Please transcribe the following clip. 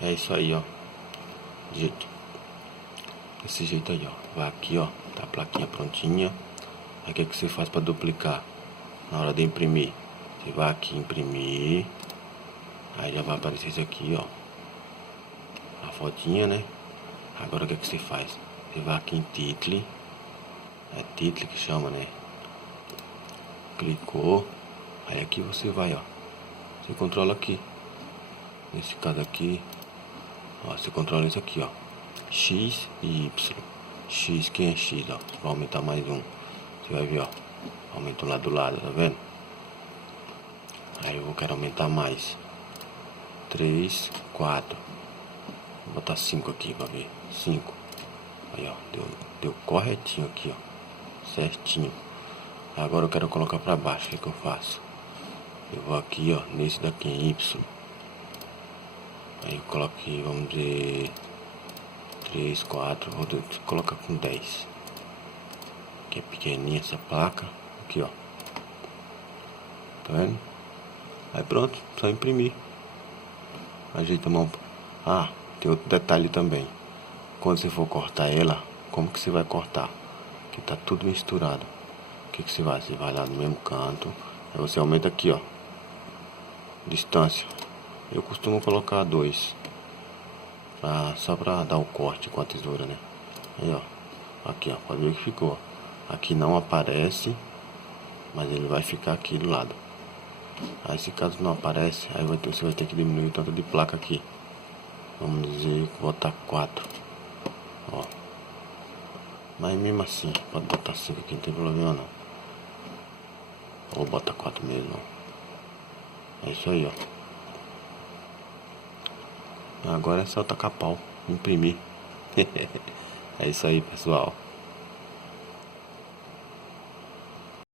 É isso aí, ó. Desse jeito aí, ó. Vai aqui, ó. Tá a plaquinha prontinha. Aí o que você faz pra duplicar? Na hora de imprimir, você vai aqui imprimir. Aí já vai aparecer isso aqui, ó. A fotinha, né? Agora o que você faz? Você vai aqui em título. É título que chama, né? Clicou. Aí aqui você vai, ó. Você controla aqui. Nesse caso aqui, ó, você controla isso aqui, ó. X e Y. X, quem é X, ó. Você vai aumentar mais um. Você vai ver, ó. Aumenta lá do lado, tá vendo? Aí eu quero aumentar mais. 3, 4. Vou botar 5 aqui pra ver. 5. Aí, ó. Deu corretinho aqui, ó. Certinho. Agora eu quero colocar pra baixo. O que eu faço? Eu vou aqui, ó. Nesse daqui em Y. Aí eu coloco aqui, vamos dizer, 3, 4, vou colocar com 10. Que é pequenininha essa placa. Aqui, ó. Tá vendo? Aí pronto, só imprimir. Ajeita a mão. Ah, tem outro detalhe também. Quando você for cortar ela, como que você vai cortar? Que tá tudo misturado. O que você vai? Você vai lá no mesmo canto. Aí você aumenta aqui, ó. Distância. Eu costumo colocar 2. Só pra dar o corte com a tesoura, né? Aí, ó. Aqui, ó. Pode ver que ficou. Aqui não aparece, mas ele vai ficar aqui do lado. Aí se caso não aparece, aí você vai ter que diminuir o tanto de placa aqui. Vamos dizer, botar 4. Ó. Mas mesmo assim, pode botar 5 aqui, não tem problema não. Ou bota 4 mesmo, ó. É isso aí, ó. Agora é só tacar pau, imprimir. É isso aí, pessoal.